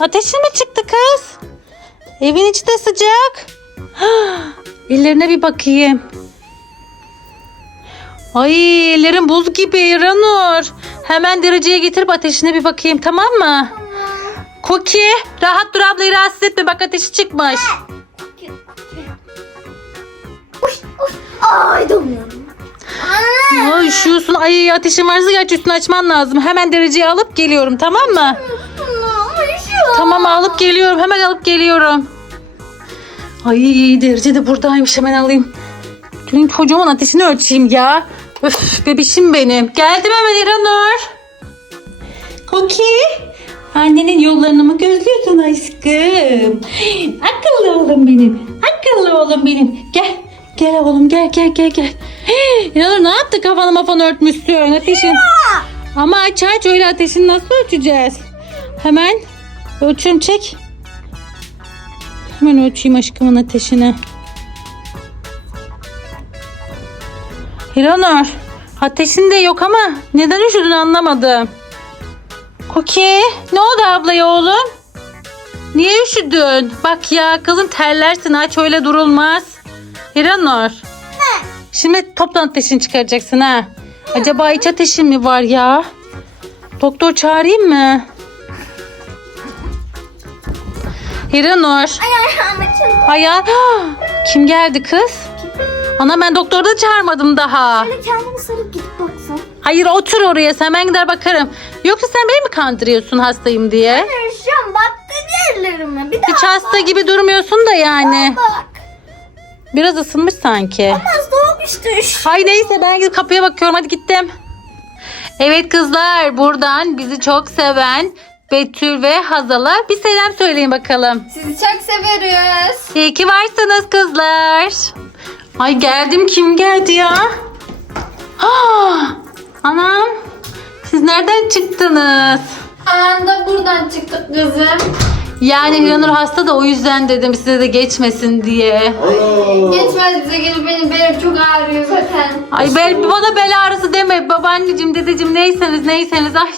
Ateşi mi çıktı kız? Evin içi de sıcak. Ellerine bir bakayım. Ay ellerin buz gibi Ranur. Hemen dereceye getirip ateşine bir bakayım tamam mı? Koki rahat dur ablayı rahatsız etme bak ateşi çıkmış. Ay donuyorum. Ay üşüyorsun ay ateşin varsa gerçi üstünü açman lazım. Hemen dereceyi alıp geliyorum tamam mı? Tamam alıp geliyorum. Hemen alıp geliyorum. Ay derece de buradaymış hemen alayım. Dün çocuğumun ateşini ölçeyim ya. Öf bebişim benim. Geldim hemen İranur. Koki. Annenin yollarını mı gözlüyorsun aşkım? Akıllı oğlum benim. Akıllı oğlum benim. Gel. Gel oğlum gel gel gel gel. İnanır ne yaptı kafanı mafanı örtmüşsün ateşin. Ya. Ama aç çay aç öyle ateşini nasıl ölçeceğiz? Hemen Ölçüm çek. Hemen ölçeyim aşkımın ateşini. Hironur. Ateşin de yok ama neden üşüdün anlamadım. Koki. Ne oldu abla ya oğlum? Niye üşüdün? Bak ya kızın terlersin aç öyle durulmaz. Hironur. Şimdi toplan ateşini çıkaracaksın ha. He. Acaba iç ateşin mi var ya? Doktor çağırayım mı? Hiranur. Ay ay ama ay, çabuk. Aya Kim geldi kız? Kim? Ana ben doktoru da çağırmadım daha. Şöyle kendimi sarıp git baksam. Hayır otur oraya sen ben gider bakarım. Yoksa sen beni mi kandırıyorsun hastayım diye? Hayır şu an baktığın yerlerime bir daha Hiç hasta bak. gibi durmuyorsun da yani. Bir Biraz ısınmış sanki. Ama soğumuştu işte. Hay neyse ben gidip kapıya bakıyorum hadi gittim. Evet kızlar buradan bizi çok seven Betül ve Hazal'a bir selam söyleyin bakalım. Sizi çok severiz. İyi ki varsınız kızlar. Ay geldim kim geldi ya? Ha, anam siz nereden çıktınız? Anam da buradan çıktık kızım. Yani Yanur hasta da o yüzden dedim size de geçmesin diye. Geçmez gelip benim belim çok ağrıyor zaten. Ay bel, bana bel ağrısı deme babaanneciğim dedeciğim neyseniz neyseniz ay.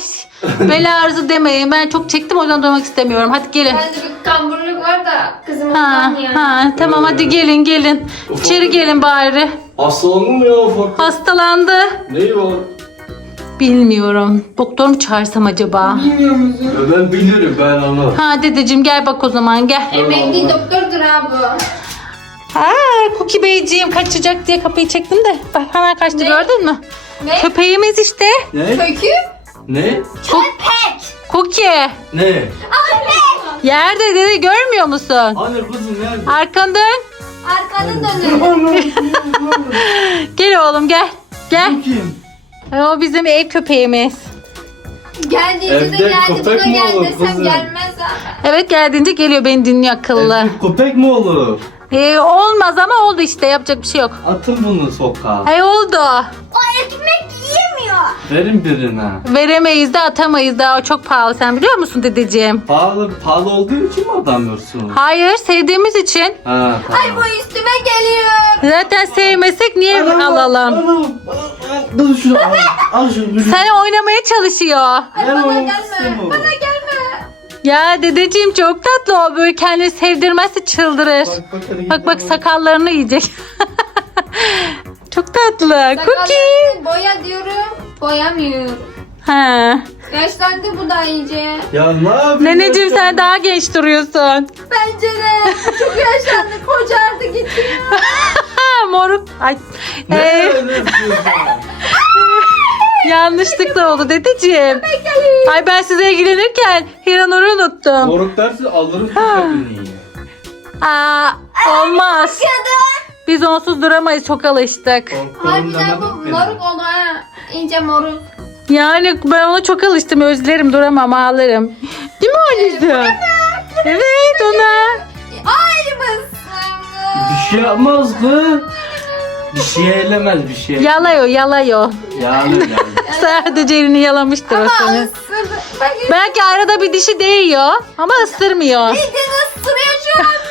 bel ağrısı demeyin ben çok çektim o yüzden durmak istemiyorum hadi gelin. Bende bir kamburluk var da kızım ha, ha, ya. tamam ee, evet. hadi gelin gelin. Ufak. İçeri gelin ya. bari. Hastalandı mı ya ufak? Hastalandı. Neyi var? Bilmiyorum. Doktor mu çağırsam acaba? Bilmiyorum. Ben bilirim ben Allah. Ha dedeciğim gel bak o zaman gel. Emekli doktordur abi. Ha Kuki Beyciğim kaçacak diye kapıyı çektim de. Bak hemen kaçtı ne? gördün mü? Ne? Köpeğimiz işte. Ne? Kuki. Ne? Köpek. Kuk Kuki. Ne? Anne. Yerde dedi görmüyor musun? Anne kızım nerede? Arkanda. Dön. Arkanın dönüyor. gel oğlum gel. Gel. Kukim. O bizim ev köpeğimiz. Geldiğinde de geldi. Buna gel desem kızım. gelmez abi. Evet geldiğinde geliyor beni dinliyor akıllı. Evde köpek mi olur? Ee, olmaz ama oldu işte yapacak bir şey yok. Atın bunu sokağa. Ay oldu. O Verin birine. Veremeyiz de atamayız daha çok pahalı sen biliyor musun dedeciğim? Pahalı, pahalı olduğu için mi adamıyorsun? Hayır sevdiğimiz için. Ha, tamam. Ay bu üstüme geliyor. Zaten sevmesek niye anam, alalım? Anam, anam. Şunu, al, al şunu, sen oynamaya çalışıyor. Ay, Merhaba, bana gelme. Bana gelme. Ya dedeciğim çok tatlı o böyle kendini sevdirmezse çıldırır. Bak bak, hani bak, bak gidelim. sakallarını yiyecek. çok tatlı. Sakallarını Cookie. boya diyorum. Koyamıyorum. He. Yaşlandı bu da iyice. Ya ne yapıyorsun? Neneciğim sen daha genç duruyorsun. Bence de. Çok yaşlandı. Kocardı gitiyor. moruk. Ay. Ne ee... Yanlışlıkla Bekleyin. oldu dedeciğim. Bekleyin. Ay ben size ilgilenirken Hiranur'u unuttum. Moruk dersi alırım Aa, olmaz. Biz onsuz duramayız çok alıştık. Bon, Harbiden bu ben moruk onu ha ince moruk. Yani ben ona çok alıştım. Özlerim duramam ağlarım. Değil mi Halil'de? Evet ona. Ayrımız. Bir şey yapmaz mı? Bir şey elemez bir şey. Elemez. Yalıyor yalıyor. Yalıyor yani yalıyor. Sadece elini yalamıştır ama o seni. Isırdı. Belki arada bir dişi değiyor ama ısırmıyor. Bir ısırıyor şu anda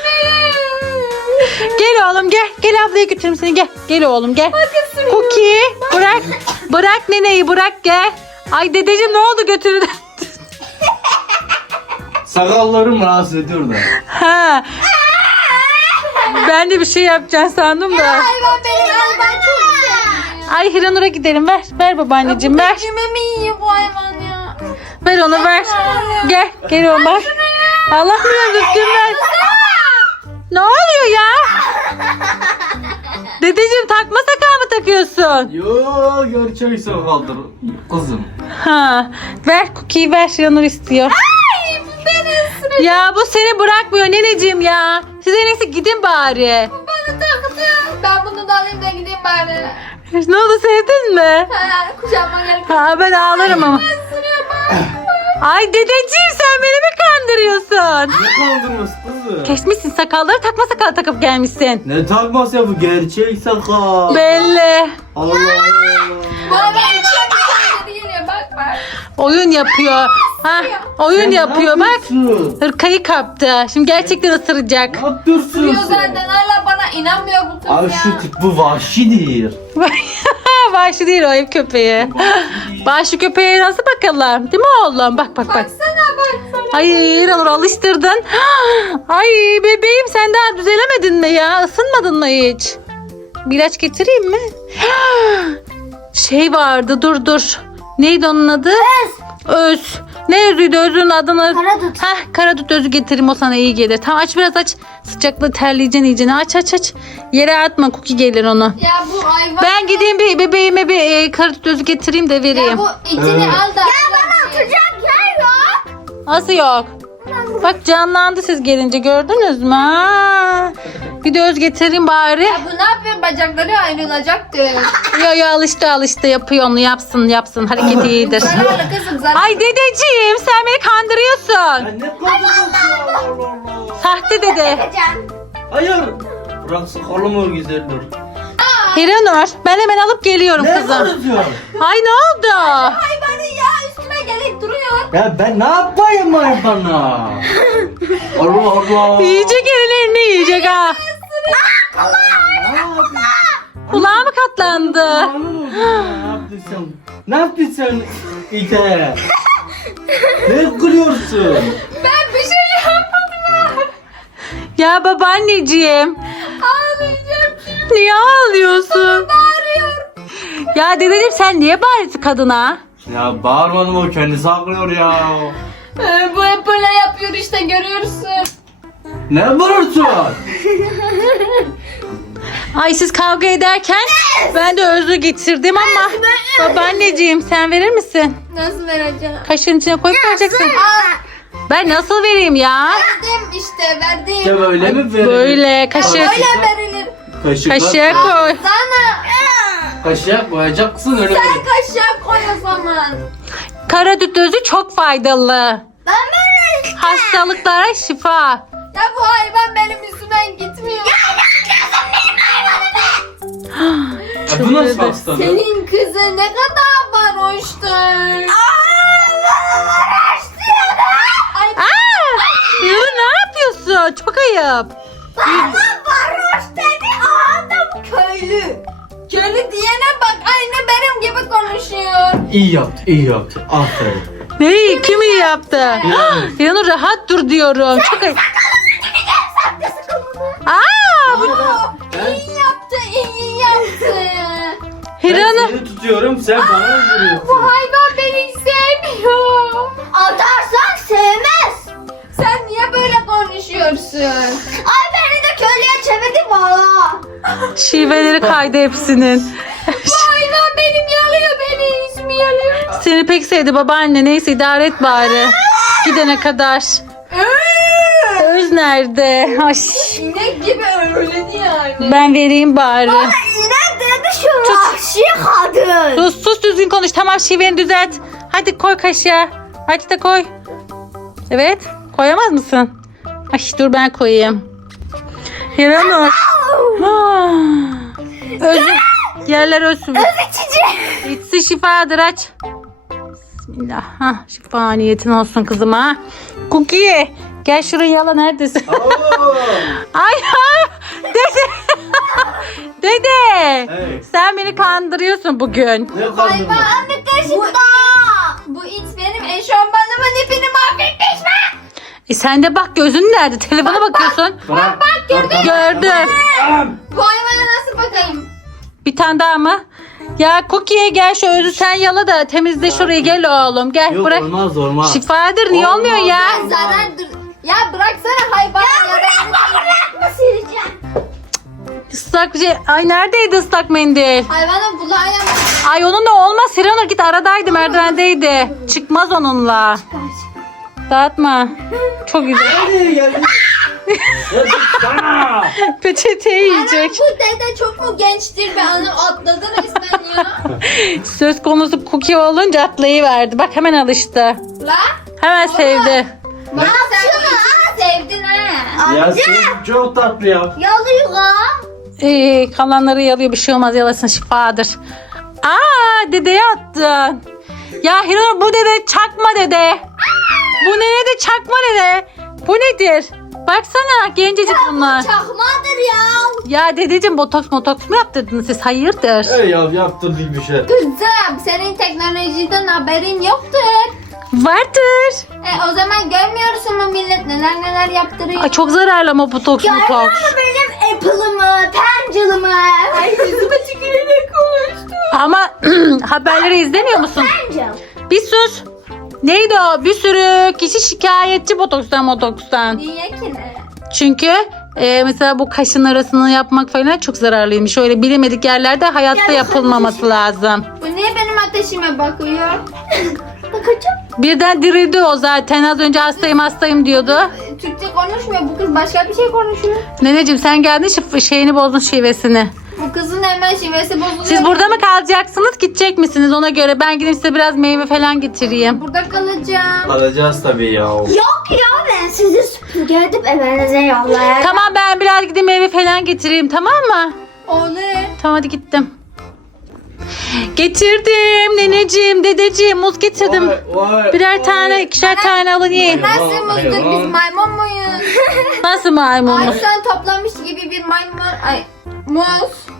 gel oğlum gel. Gel ablaya götürürüm seni gel. Gel oğlum gel. Cookie bırak. Bırak neneyi bırak gel. Ay dedeciğim ne oldu götürün. Sakallarım rahatsız ediyor da. Ha. Ben de bir şey yapacağım sandım da. Ay Hiranur'a gidelim ver. Ver babaanneciğim ver. Yememi bu hayvan ya. Ver onu ver. Gel. Gel oğlum bak. Allah'ım ya düzgün ver. Ne oluyor ya? Dedeciğim takma sakal mı takıyorsun? Yo gerçek sakaldır kızım. Ha ver kuki, ver Yanur istiyor. Ay bu benim Ya bu seni bırakmıyor neneciğim ya. Siz en iyisi gidin bari. Bu bana taktı. Ben bunu da alayım da gideyim bari. Hiç ne oldu sevdin mi? Ha yani, kucağıma gel. Ha ben Ay, ağlarım ama. Ben Ay dedeciğim sen beni mi kandırıyorsun? Ne kandırması kızı? Kesmişsin sakalları takma sakal takıp gelmişsin. Ne takması ya bu gerçek sakal. Belli. Allah Allah. Şey. Oyun yapıyor. Aa, ha, oyun Sen yapıyor bak. Diyorsun? Hırkayı kaptı. Şimdi gerçekten sen ısıracak. Ne yapıyorsun? Diyor zaten hala bana inanmıyor bu kız Ay, ya. Şu tip bu vahşidir. başlı değil o ev köpeği. başlı köpeğe nasıl bakalım? Değil mi oğlum? Bak bak bak. Baksana bak. Hayır olur alıştırdın. Ay bebeğim sen daha düzelemedin mi ya? Isınmadın mı hiç? Bir ilaç getireyim mi? şey vardı dur dur. Neydi onun adı? Öz. Öz. Ne özüydü özünün adını? Karadut. Hah karadut özü getireyim o sana iyi gelir. Tam aç biraz aç. Sıcaklığı terleyeceğin iyicene. Aç aç aç. Yere atma kuki gelir onu. Ya bu hayvan. Ben gideyim bir bebeğime bir e, karadut özü getireyim de vereyim. Ya bu etini evet. al da. Ya bana sıcak gel Nasıl yok? Bak canlandı siz gelince gördünüz mü? Ha? Bir de öz getireyim bari. Ya bu ne yapıyor? Bacakları ayrılacaktı. yo yo alıştı alıştı yapıyor onu yapsın yapsın. Hareket iyidir. Ay dedeciğim sen beni kandırıyorsun. Ben ne kandırıyorsun? Sahte dede. Hayır. Burası güzel dur. Hirenur ben hemen alıp geliyorum ne kızım. Ne Ay ne oldu? Ay hayvanın ya üstüme gelen ya ben ne yapayım ay bana? Allah Allah. Yiyecek ellerini yiyecek ha. Aa, kulağı, kulağı mı katlandı? Kulağı mı katlandı? Kulağı, kulağı, ne yaptın sen? ne yaptın? sen İlker? ne gülüyorsun? ben bir şey yapmadım ya. babaanneciğim. Ağlayacağım. Niye ağlıyorsun? Ben Ya dedeciğim sen niye bağırıyorsun kadına? Ya bağırmadım o kendisi ağlıyor ya. Bu hep böyle yapıyor işte görüyorsun. Ne bağırıyorsun? Ay siz kavga ederken ben de özlü getirdim ama ben, ben, ben, ben babaanneciğim veririm. sen verir misin? Nasıl vereceğim? Kaşığın içine koyup vereceksin. Ben nasıl vereyim ya? Verdim işte verdim. Ya böyle Ay, mi verilir? Böyle kaşık. Verilir. kaşık, kaşık. Ya böyle verilir. Kaşıkla. koy. Sana kaşığa koyacaksın öyle. Sen kaşığa koy o zaman. Kara düt çok faydalı. Ben işte. Hastalıklara şifa. Ya bu hayvan benim yüzümden gitmiyor. Ya ne yapıyorsun benim hayvanıma? ya bu nasıl hastalık? Senin kızı ne kadar varoştur. Aaa varoş diyor Aa, ya, ya, ne? yapıyorsun? Çok ayıp. Baba varoş dedi adam köylü. Şöyle diyene bak aynı benim gibi konuşuyor. İyi yaptı, iyi yaptı. Aferin. Ah, Neyi? Kim, kim iyi yaptı? yaptı? Ya oh, yani Yanur rahat dur diyorum. Sen Çok ay- de. Sen de Aa, bu ne? yaptı, iyi yaptı. Hira seni tutuyorum, sen Aa, bana vuruyorsun. Bu hayvan beni sevmiyor. Atarsan sevmez. Sen niye böyle konuşuyorsun? Şiveleri kaydı hepsinin. Vay be benim yalıyor beni. Yüzümü yalıyor. Seni pek sevdi babaanne. Neyse idare et bari. Gidene kadar. Öz nerede? İnek gibi öğreni yani. Ben vereyim bari. Dedi şu sus. kadın. Sus sus düzgün konuş. Tamam şiveni düzelt. Hadi koy kaşığa. Hadi de koy. Evet. Koyamaz mısın? Ay dur ben koyayım. Yaramaz. Özü... Yerler ölsün. Öz içici. İçsin şifadır aç. Bismillah. Ha, şifa niyetin olsun kızım ha. Cookie. Gel şuraya yala neredesin? Oh. Ay ha. Dede. dede. Evet. Sen beni kandırıyorsun bugün. Ne kandırma? Ay ben anne kaşıkta. Bu, bu it benim eşofmanımın ipini mahvetti. E sen de bak gözün nerede? Telefona bak, bakıyorsun. Bak bak, bak, bak gördün. Gördüm. Tamam, tamam. Bu hayvana nasıl bakayım? Bir tane daha mı? Ya Cookie'ye gel şu özü sen yala da temizle ya, şurayı gel oğlum. Gel yok, bırak. Olmaz olmaz. Şifadır olmaz. niye olmaz, olmuyor ya? Olmaz. Zarardır. Ya bıraksana hayvan. Ya, bırak, ya bırakma bırakma bırak. Siricen. Islakçı ay neredeydi ıslak mendil? Hayvanı bulayamadım. Hayvan... Ay onunla olmaz Sirenur git aradaydı merdivendeydi. Çıkmaz onunla. Çıkar. Dağıtma. Çok güzel. Nereye geldi? Peçete yiyecek. Anam, bu dede çok mu gençtir be anam? Atladı da ya. Söz konusu kuki olunca atlayı verdi. Bak hemen alıştı. La? Hemen Oğlum. sevdi. Bana, ne yapıyorsun lan? Hiç... Sevdi ne? Ya sen çok tatlı ya. Yalıyor. Ka. Ee kalanları yalıyor. Bir şey olmaz yalasın şifadır. Aa dede attın. Ya Hilal bu dede çakma dede. Bu ne de çakma ne de? Bu nedir? Baksana gencecik ya, bunlar. Bu çakmadır ya. Ya dedeciğim botoks botoks mu yaptırdınız siz? Hayırdır? Hey ya yaptır bir şey. Kızım senin teknolojiden haberin yoktur. Vardır. E, o zaman görmüyorsun mu millet neler neler yaptırıyor? Aa, çok zararlı ama botoks ya, botoks. Görmüyor mu benim Apple'ımı, Pencil'ımı? Ay yüzüme çıkıyor ne konuştum. Ama haberleri izlemiyor musun? Pencil. Bir sus. Neydi o? Bir sürü kişi şikayetçi botokstan botokstan. Niye ki ne? Çünkü e, mesela bu kaşın arasını yapmak falan çok zararlıymış. Öyle bilemedik yerlerde hayatta yani yapılmaması hadi. lazım. Kişi... Bu niye benim ateşime bakıyor? Bakacağım. Birden dirildi o zaten. Az önce hastayım hastayım diyordu. Türkçe konuşmuyor. Bu kız başka bir şey konuşuyor. Neneciğim sen geldin şeyini bozdun şivesini. Bu kızın hemen şivesi bozuluyor. Siz yani. burada mı kalacaksınız? Gidecek misiniz ona göre? Ben gidip size biraz meyve falan getireyim. Burada kalacağım. Kalacağız tabii ya. Yok ya ben sizi süpürge edip evinize yollayacağım. tamam ben biraz gidip meyve falan getireyim tamam mı? Olur. Tamam hadi gittim. Getirdim neneciğim, dedeciğim muz getirdim. Vay, vay, Birer vay. tane, ikişer Ana, tane alın yiyin. Nasıl muzdur biz maymun muyuz? Nasıl maymun? Mu? Ay sen toplamış gibi bir maymun. Ay. Muz.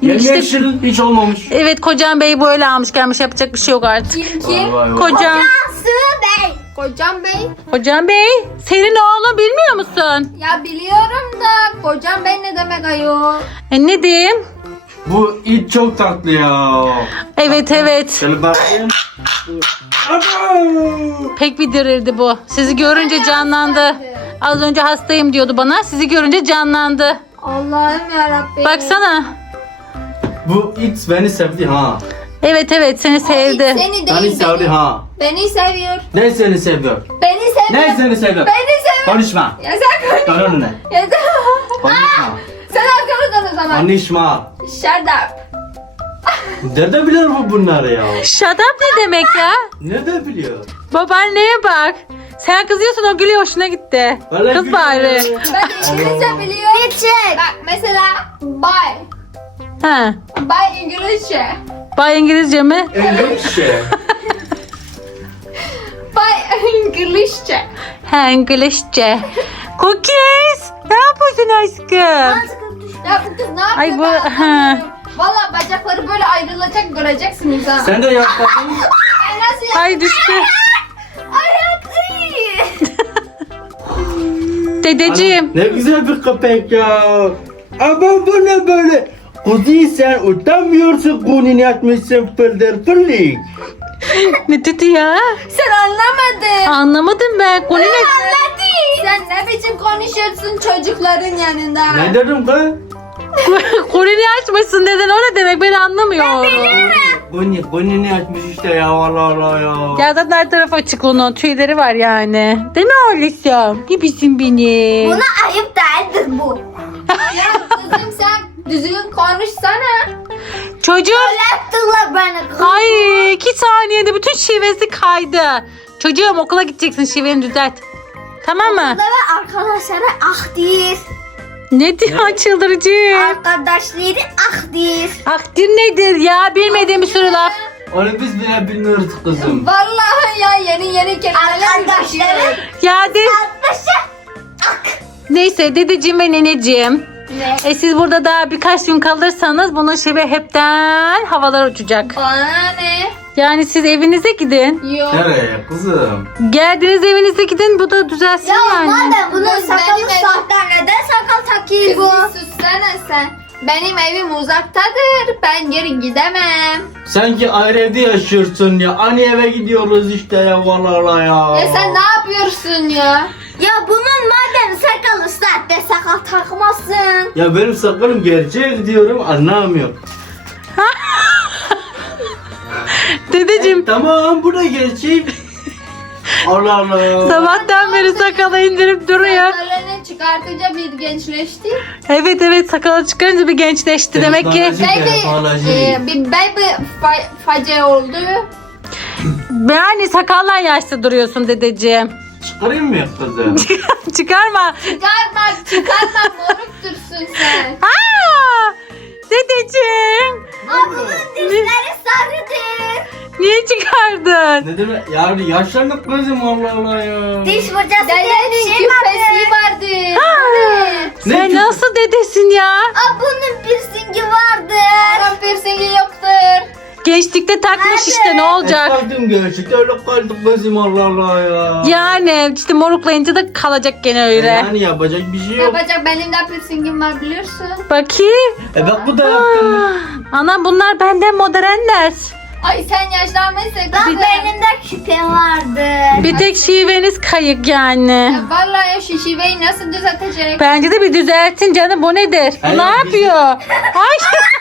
Yemyeşil işte, hiç olmamış. Evet kocam bey bu öyle almış gelmiş yapacak bir şey yok artık. Kim kim? Kocam. Kocam bey. Kocam bey. Kocam bey senin oğlun bilmiyor musun? Ya biliyorum da kocam bey ne demek ayol? E ne diyeyim? Bu it çok tatlı ya. Evet tatlı. evet. Şöyle bakayım. Pek bir dirildi bu. Sizi görünce canlandı. Az önce hastayım diyordu bana. Sizi görünce canlandı. Allah'ım ya Rabbim. Baksana. Bu it beni sevdi ha. Evet evet seni sevdi. Seni, değil, seni sevdi benim. ha. Beni seviyor. Ne seni seviyor? Beni ne, seni seviyor. Ne seni seviyor? Beni seviyor. Konuşma. konuşma. Ya sen konuş Dön önüne. Ya konuşma. konuşma. sen arkamı dön o zaman. Konuşma. Shut up. Nerede biliyor bu bunları ya? Shut up ne demek Allah. ya? Ne Nerede biliyor? Babaanneye bak. Sen kızıyorsun o gülüyor hoşuna gitti. Vallahi Kız ben bari. Ben İngilizce biliyorum. Oh. Bak mesela bye. Ha. Bye İngilizce. Bye İngilizce mi? İngilizce. bye İngilizce. Ha İngilizce. Cookies. Ne yapıyorsun aşkım? Ya bu ne yapıyorsun? Ay bu. Ben ha. Valla bacakları böyle ayrılacak göreceksiniz Sen ha. Sen de ah. Ay, Nasıl bakalım. Ay düştü. dedeciğim. ne güzel bir köpek ya. Ama bu ne böyle? Kuzi sen utanmıyorsun kuninin yatmışsın fıldır fıllik. ne dedi ya? Sen anlamadın. Anlamadım ben. ben Konu ne? Anladın. Sen ne biçim konuşuyorsun çocukların yanında? Ne dedim kız? Kuru açmışsın dedin o ne demek ben anlamıyorum. Ben biliyorum. Bonnie, ne açmış işte ya valla valla ya. Ya da her taraf açık onun. Tüyleri var yani. Değil mi Alicia? Gibisin beni. Buna ayıp derdir bu. ya kızım sen konuşsana. Çocuğum. Öğrettiler beni kızım. Ay iki saniyede bütün şivesi kaydı. Çocuğum okula gideceksin şiveni düzelt. Tamam mı? Okula ve arkadaşlara ah değil. Ne diyor çıldırıcı? Arkadaşları aktir. Aktir nedir ya? Bilmediğim Akdir. bir sürü laf. Onu biz bile bilmiyoruz kızım. Vallahi ya yeni yeni kelimeler. Arkadaşları. Ya de. Arkadaşı. Ak. Neyse dedeciğim ve neneciğim. Yok. E siz burada daha birkaç gün kalırsanız bunun şive hepten havalar uçacak. Bana ne? Yani siz evinize gidin. Yok. Nereye kızım? Geldiniz evinize gidin bu da düzelsin ya, yani. Ya madem bunu sakalı sahte neden sakal, sakal takıyor bu? Kızım sen. sen. Benim evim uzaktadır. Ben geri gidemem. Sanki ayrı evde yaşıyorsun ya. Aynı hani eve gidiyoruz işte ya vallahi ya. E sen ne yapıyorsun ya? ya bunun madem sakalı sahte sakal takmasın. Ya benim sakalım gerçek diyorum anlamıyor. Dedeciğim. E, tamam burada gerçek. Allah Allah. Sabahtan beri sakala indirip duruyor. Sakalını çıkartınca bir gençleşti. Evet evet sakalı çıkarınca bir gençleşti evet, demek ki. Baby, de, e, bir baby fa face oldu. yani sakallan yaşta duruyorsun dedeciğim. Çıkarayım mı kızı? Çıkarma. çıkarma. Çıkarma çıkarma moruk dursun sen. Aa, dedeciğim. Ablamın dişleri sarıdır. Niye çıkardın? Ne demek? Ya bir yaşlanık kızım Allah Allah ya. Diş fırçası diye bir şey küpesi vardı. Evet. Sen ne nasıl dedesin ya? Ablamın piercingi vardır. Ablamın piercingi yoktur. Gençlikte takmış Hadi. işte ne olacak? E, kaldım gençlikte öyle kaldık bizim Allah, Allah ya. Yani işte moruklayınca da kalacak gene öyle. E yani yapacak bir şey yok. Yapacak benim de piercingim var biliyorsun. Bakayım. E bak Aa. bu da yaptım. Ana bunlar benden modernler. Ay sen yaşlanmışsın. Bak bir de. benim de şive vardı. Bir tek şiveniz kayık yani. Ya vallahi ya şu şiveyi nasıl düzeltecek? Bence de bir düzeltin canım bu nedir? Hayır, bu yani, ne bizim... yapıyor? Ay.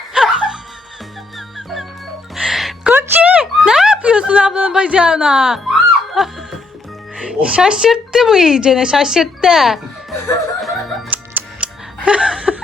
Koki ne yapıyorsun ablanın bacağına? şaşırttı bu ne? şaşırttı.